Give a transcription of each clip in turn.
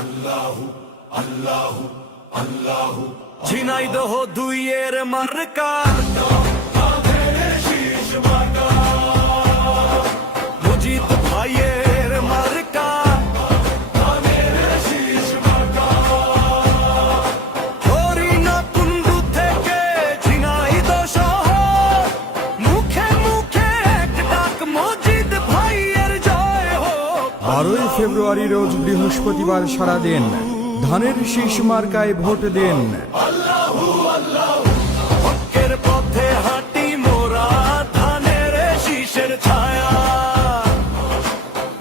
আল্লাহু আল্লাহু আল্লাহু ঝিনাইদহ দুইয়ের মার্কা শীষ মার্কা মজিদ ভাইয়ের মার্কা শীষ মার্কা হরিণা কুণ্ডু থেকে ঝিনাইদহ শহর মুখে মুখে এক ডাক মজিদ ভাইয়ের জয় হোক। 12 ফেব্রুয়ারি রোজ বৃহস্পতিবার সারা দিন ধানের শীষ মার্কায় ভোট দিন। আল্লাহু আল্লাহু হকের পথে হাঁটি মোরা ধানের শীষের ছায়া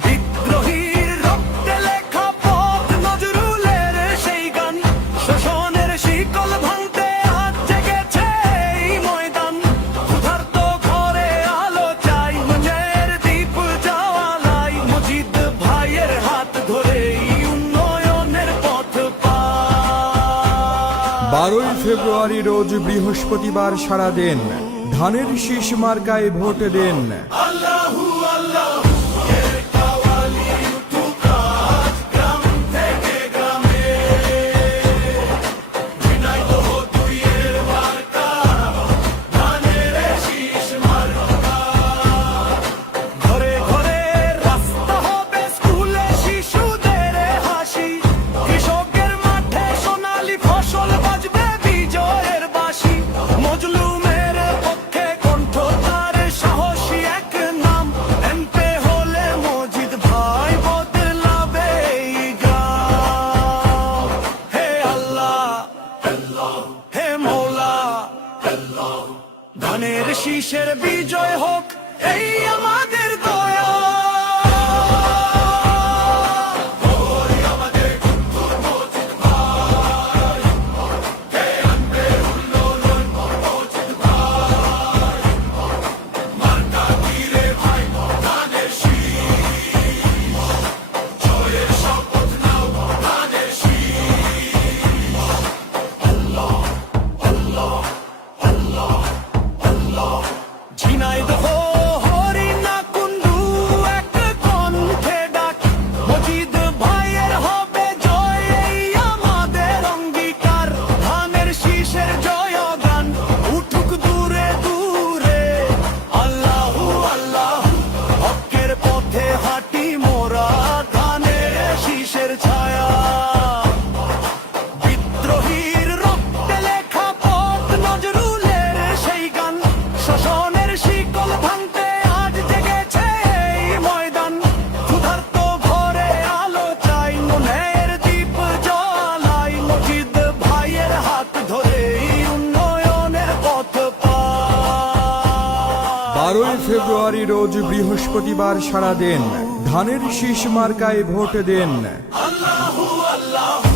বিদ্রোহীর রক্তে লেখা পথ নজরুলের সেই গান শোষণের শিকল ভাঙতে আজ জেগেছে এই ময়দান ক্ষুধার্ত ঘরে আলো চাই মনের দীপ জ্বালাই মজিদ ভাইয়ের হাত ধরে উন্নয়নের পথ পা 12 ফেব্রুয়ারি রোজ বৃহস্পতিবার সারা দিন ধানের শীষ মার্কায় ভোট দিন। আল্লাহু আল্লাহু এর কাওয়ালি উঠুকাজ গ্রাম থেকে গ্রামে ঝিনাইদহ দুইয়ের মার্কা ধানের শীষ মার্কা ঘরে ঘরে রাস্তা হবে স্কুলে শিশুদের হাসি কৃষকের মাঠে সোনালী ফসল বাজবে বিজয়ের বাঁশি মজলুমের পক্ষে কণ্ঠ তার সাহসী এক নাম এমপি হলে মজিদ ভাই বদলাবে এই গ্রাম। হে আল্লাহ হে মৌলা ধানের শীষের বিজয় হোক এই আমাদের দয়া। ঝিনাইদহ হরিণা কুণ্ডু এক কণ্ঠে ডাক মজিদ ভাইয়ের হবে জয় এই আমাদের অঙ্গীকার ধানের শীষের জয়গান উঠুক দূরে দূরে আল্লাহু আল্লাহু হকের পথে হাঁটি মোরা ধানের শীষের ছায়া বিদ্রোহীর রক্তে লেখা পথ নজরুলের সেই গান শোষণের শিকল ভাঙতে আজ জেগেছে এই ময়দান ক্ষুধার্ত ঘরে আলো চাই মনের দীপ জ্বালাই মজিদ ভাইয়ের হাত ধরে উন্নয়নের পথ পা 12 ফেব্রুয়ারি রোজ বৃহস্পতিবার সারা দিন ধানের শীষ মার্কায় ভোট দিন। আল্লাহু আল্লাহু